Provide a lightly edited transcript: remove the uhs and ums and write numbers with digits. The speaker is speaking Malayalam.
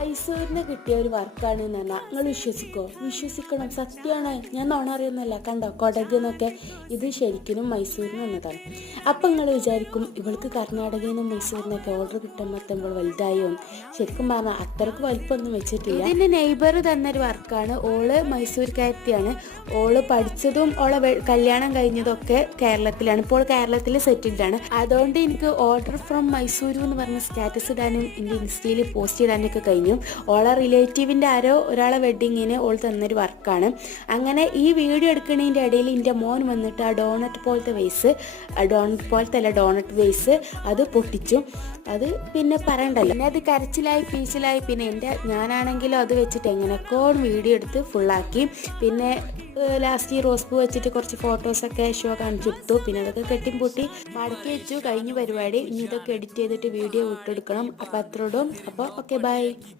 മൈസൂരിന് കിട്ടിയ ഒരു വർക്കാണ് എന്ന് പറഞ്ഞാൽ നിങ്ങൾ വിശ്വസിക്കണം, സത്യമാണ്, ഞാൻ നോണ അറിയുന്നല്ല. കണ്ടോ കൊടക് എന്നൊക്കെ, ഇത് ശരിക്കും മൈസൂരിന് വന്നതാണ്. അപ്പം നിങ്ങൾ വിചാരിക്കും ഇവൾക്ക് കർണാടകയിൽ നിന്നും മൈസൂരിനൊക്കെ ഓർഡർ കിട്ടുമ്പോൾ വലുതായോ. ശരിക്കും പറഞ്ഞാൽ അത്രക്ക് വലിപ്പമൊന്നും വെച്ചിട്ടില്ല. ഇതിൻ്റെ നെയ്ബർ തന്നൊരു വർക്കാണ്. ഓള് മൈസൂർക്കാരത്തിയാണ്. ഓള് പഠിച്ചതും കല്യാണം കഴിഞ്ഞതൊക്കെ കേരളത്തിലാണ്. ഇപ്പോൾ കേരളത്തിൽ സെറ്റിൽഡാണ്. അതുകൊണ്ട് എനിക്ക് ഓർഡർ ഫ്രം മൈസൂരു എന്ന് പറഞ്ഞ സ്റ്റാറ്റസ് ഇടാനും എൻ്റെ ഇൻസ്റ്റയിൽ പോസ്റ്റ് ഇടാനൊക്കെ കഴിഞ്ഞു. ഓളെ റിലേറ്റീവിൻ്റെ ആരോ ഒരാളെ വെഡ്ഡിങ്ങിന് ഓൾ തന്നൊരു വർക്കാണ്. അങ്ങനെ ഈ വീഡിയോ എടുക്കുന്നതിൻ്റെ ഇടയിൽ എൻ്റെ മോൻ വന്നിട്ട് ആ ഡോണറ്റ് പോലത്തെ വേസ് അത് പൊട്ടിച്ചു. അത് പിന്നെ പറയണ്ടല്ലോ, പിന്നെ അത് കരച്ചിലായി പീച്ചിലായി. പിന്നെ ഞാനാണെങ്കിലും അത് വെച്ചിട്ട് എങ്ങനെയൊക്കെ വീഡിയോ എടുത്ത് ഫുള്ളാക്കി. പിന്നെ ലാസ്റ്റ് ഈ റോസ് പൂ വെച്ചിട്ട് കുറച്ച് ഫോട്ടോസൊക്കെ ഷോ കാണിച്ചെടുത്തു. പിന്നെ അതൊക്കെ കെട്ടിപ്പൊട്ടി മടക്കി വെച്ചു. കഴിഞ്ഞ പരിപാടി. ഇനി ഇതൊക്കെ എഡിറ്റ് ചെയ്തിട്ട് വീഡിയോ വിട്ടെടുക്കണം. അപ്പോൾ അത്രയോടും. അപ്പോൾ ഓക്കെ, ബൈ.